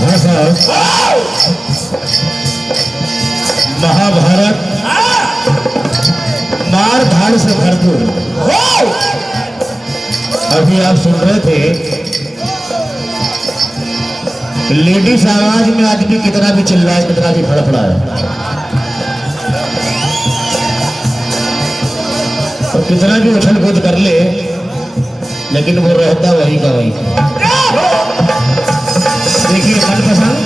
हाँ साहब, महाभारत मार धाड़ से भरपूर। अभी आप सुन रहे थे लेडीज आवाज में आदमी कितना भी चिल्लाए, कितना भी फड़फड़ाए, और कितना भी उछल कूद कर ले, लेकिन वो रहता वही का वही। देखिए मनपसंद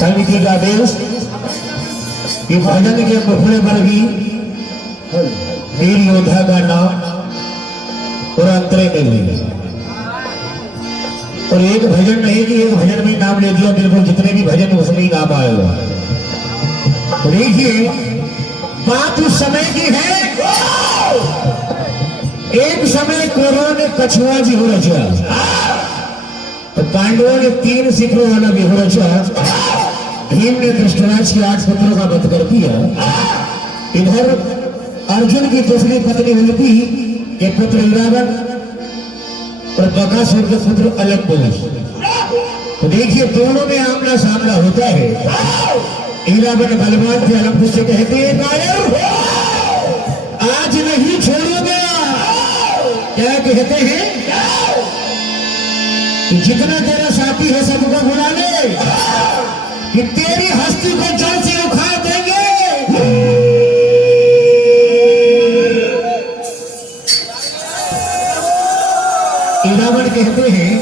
समिति का आदेश कि भजन के मुखड़े पर भी वीर योद्धा का नाम पूरा अंतरे में हुई। और एक भजन नहीं कि एक भजन में नाम ले दिया, बिल्कुल जितने भी भजन उसमें ही नाम आएगा। तो देखिए बात उस समय की है, एक समय कौरवों ने कछुआ जी हो रचा, तो पांडवों ने 3 सिखों वाला भी हो रचा। भीम ने धृतराष्ट्र के 8 पुत्रों का वध कर दिया। इधर अर्जुन की दूसरी पत्नी उलपी के पुत्र इरावन और बकासुर के पुत्र अलकनंदा। तो देखिए दोनों में आमना सामना होता है। इरावन बलवान थे, अलकनंदा से कहते हैं नायर आज नहीं छोड़ूंगा। क्या कहते हैं कि जितना तेरा साथी है सबको बुला ले, कि तेरी हस्ती को जड़ से उखाड़ देंगे। इरावन कहते हैं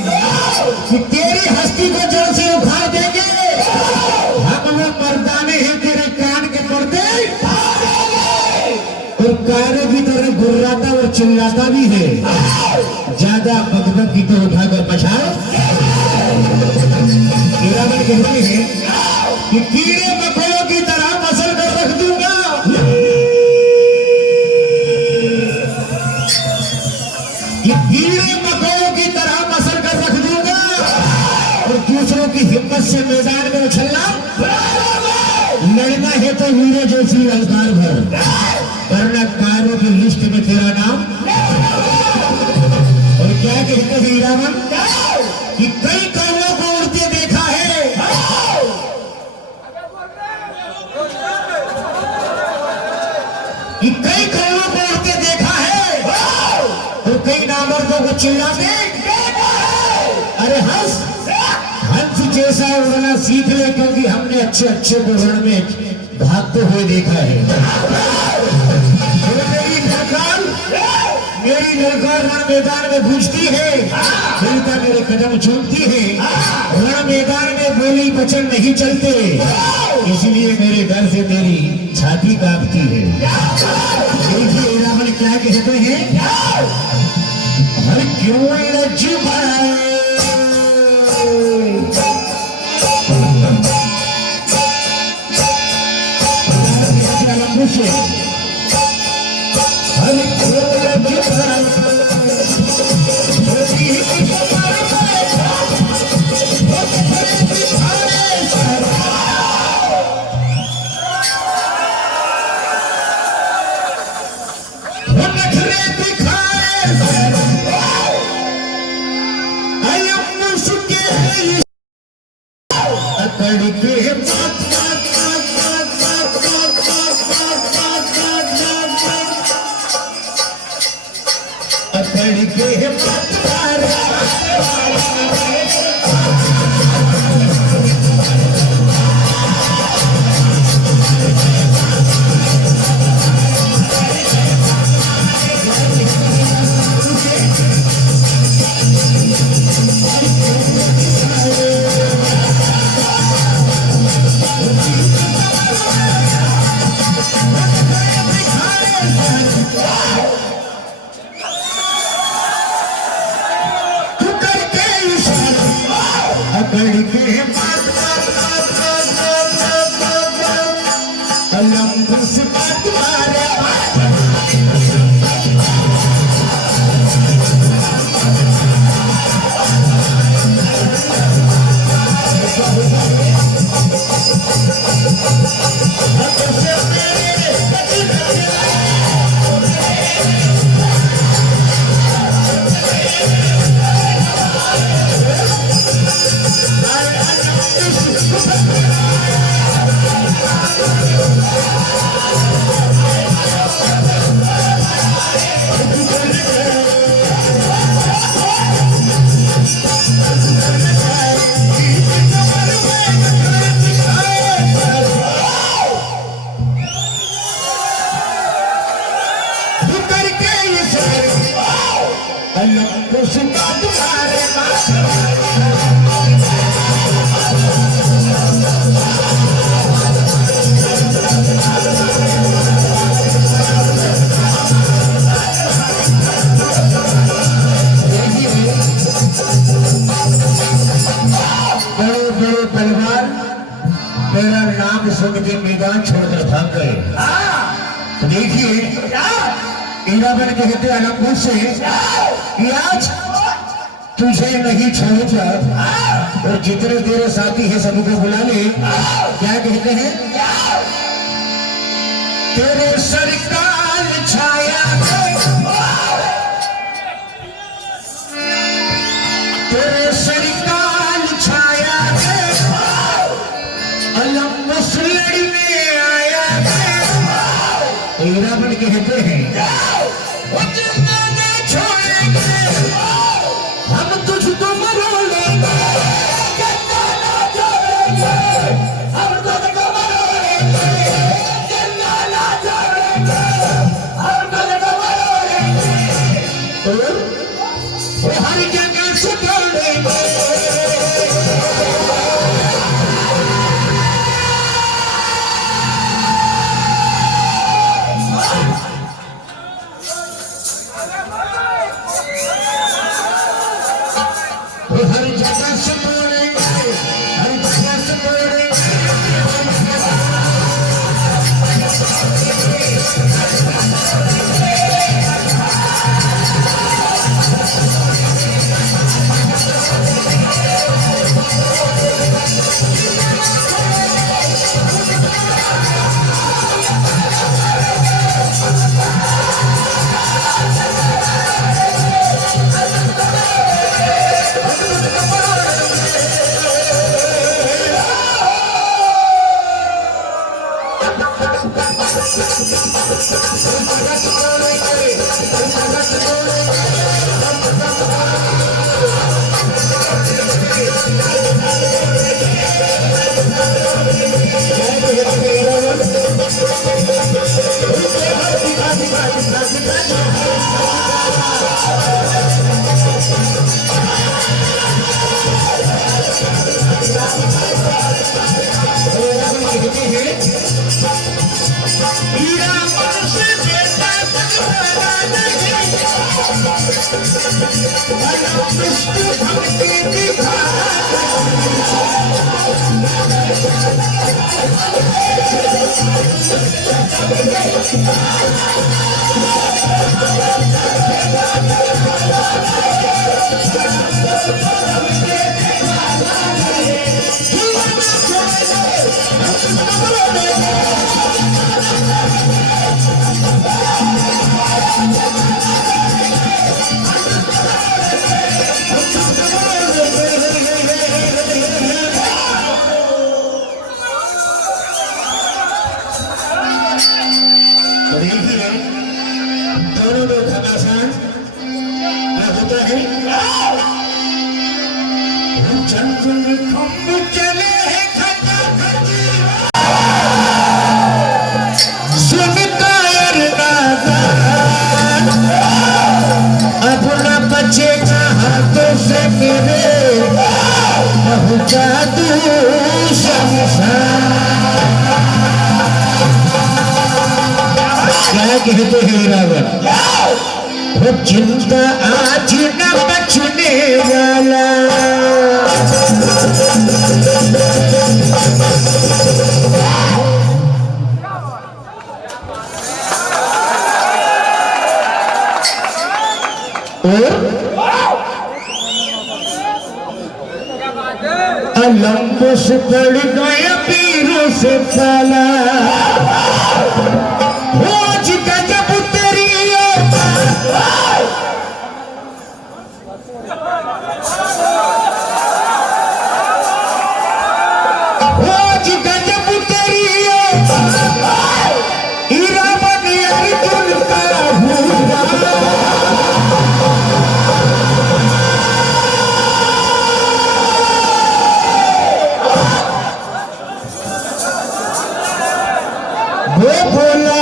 कि तेरी हस्ती को जड़ से उखाड़ देंगे। हम वो मर्दाने हैं तेरे कान के पर्दे, और कारे की तरह गुर्राता और चिल्लाता भी है। ज्यादा बकबक की तो उठाकर पछाड़। इरावन कहते हैं कि कीड़े मकोड़ों की तरह मसल कर रख दूंगा। कि कीड़े मकोड़ों की तरह मसल कर रख दूंगा, और दूसरों की हिम्मत से मैदान में उछलना। लड़ना है तो वीरों जैसी ललकार भर, वरना कारों की लिस्ट में तेरा नाम। और क्या कहते हैं इरावन कि कई कौवों को उड़ते देखा है। कि कई कौवों को उड़ते देखा है, और कई नामर्दों को चिल्लाते। अरे हंस जैसा उड़ना सीख ले, क्योंकि हमने अच्छे अच्छे को रण में भागते हुए देखा है। मेरी ललकार रण मैदान में गूंजती है, मिलता मेरे कदम चूमती है। रण मैदान में बोली वचन नहीं चलते, इसलिए मेरे डर से मेरी छाती कांपती है। देखिए इरावन क्या कहते हैं, हर क्यों लज्जू अकड़ के अकड़ के मेरा नाम सुन के मैदान छोड़कर भाग गए। तो देखिए इराबन कहते अलंबू से कि आज तुझे नहीं छोड़ूंगा और जितने तेरे साथी है सभी को बुला ले। क्या कहते हैं? तेरे सरकार छाया तेरे सरकार छाया अलंबुस लड़ने आया इराबन कहते हैं छोड़ेंगे हम तुझको मरो लेंगे हम तुझको मरो लेंगे हम तुझको मरो लेंगे हर जगह से तोड़ेंगे हर जगह से तोड़ेंगे हर जगह से तोड़ेंगे खंब चले सुनता अब न बचेगा हाथों से मेरे पहुंचा तू क्या कहते हैं रावण वो चिंता आज न बचने वाला लंब से पड़ गया पीरों से पाला आज का जब तेरी आज का जब तेरी रावण अर्जुन का हुआ वो भोला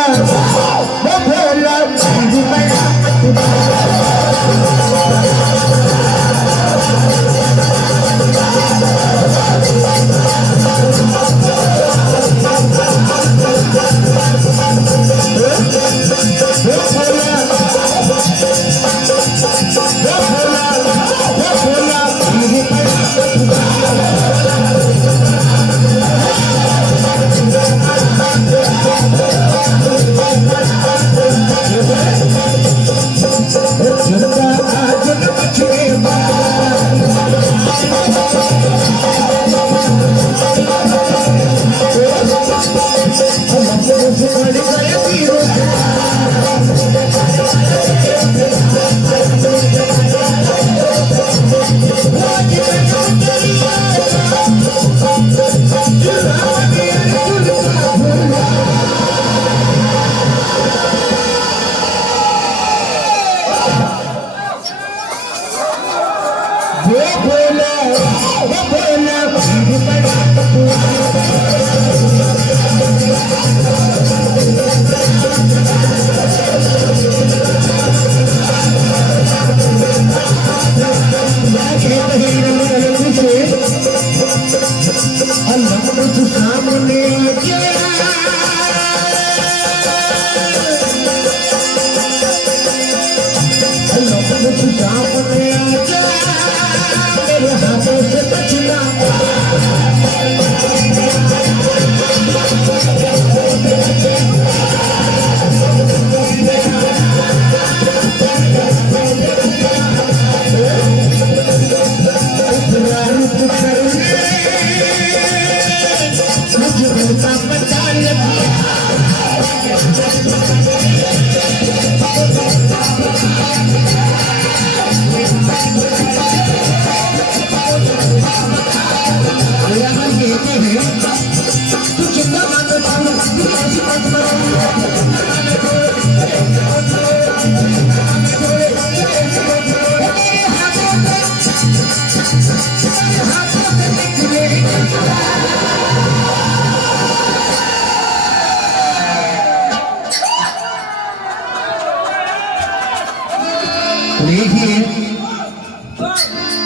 देखिए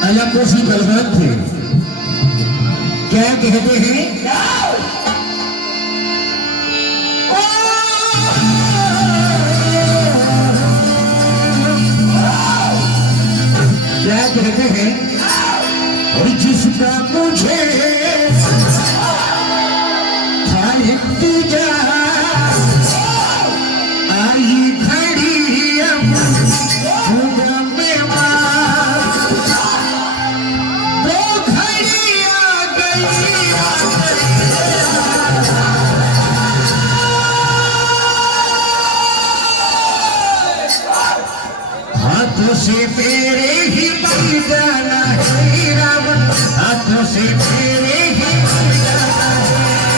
अलाकोशी बलवान थे क्या कहते हैं क्या कहते हैं और जिसका मुझे खालिक तुझा आई खड़ी हाथों से मेरे ही बन जाना है रावण हाथों से मेरे ही बन जाना है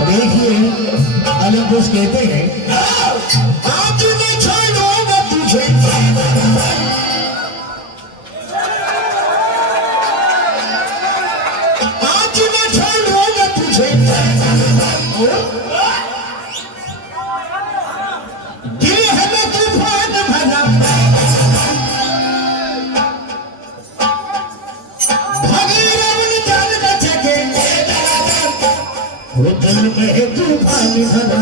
देखिए अलग दोस्त कहते हैं आज मैं छोड़ूंगा तुझे, आज मैं छोड़ूंगा तुझे, दिल है मैं तूफान भरा, भागे रावण जान बचके, वो दिल में तूफान भरा,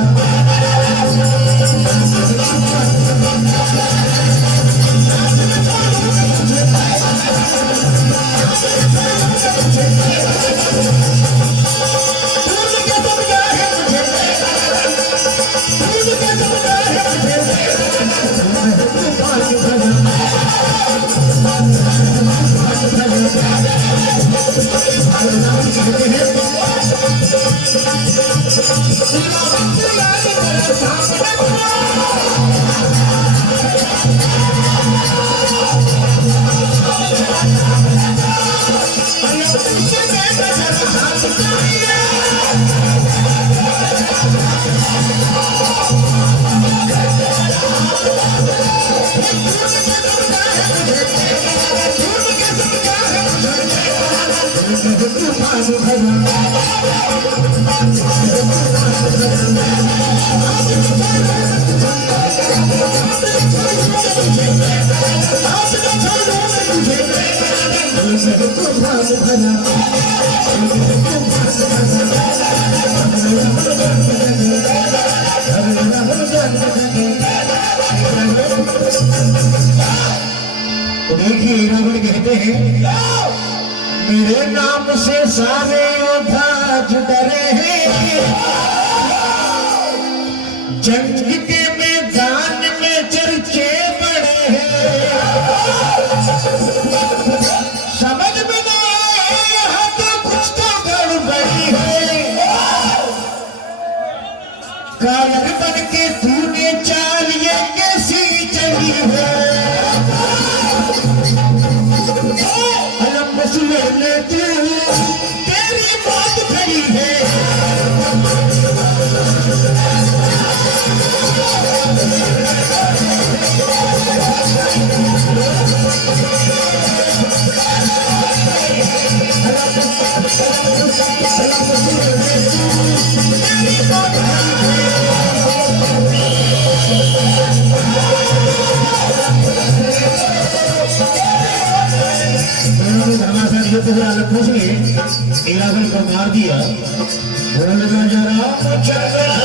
तो देखिए रावण कहते हैं मेरे नाम से सारे योद्धा डरे हैं, जंग के मैदान में चर्चे बड़े हैं, समझ में ना आए यहाँ तो कुछ तो गड़बड़ी है, कायर बन के तूने चाल ये कैसी चली है, अलम सुन ले तू तेरी बात खड़ी है, इलाके को मार दिया, बोलना जरा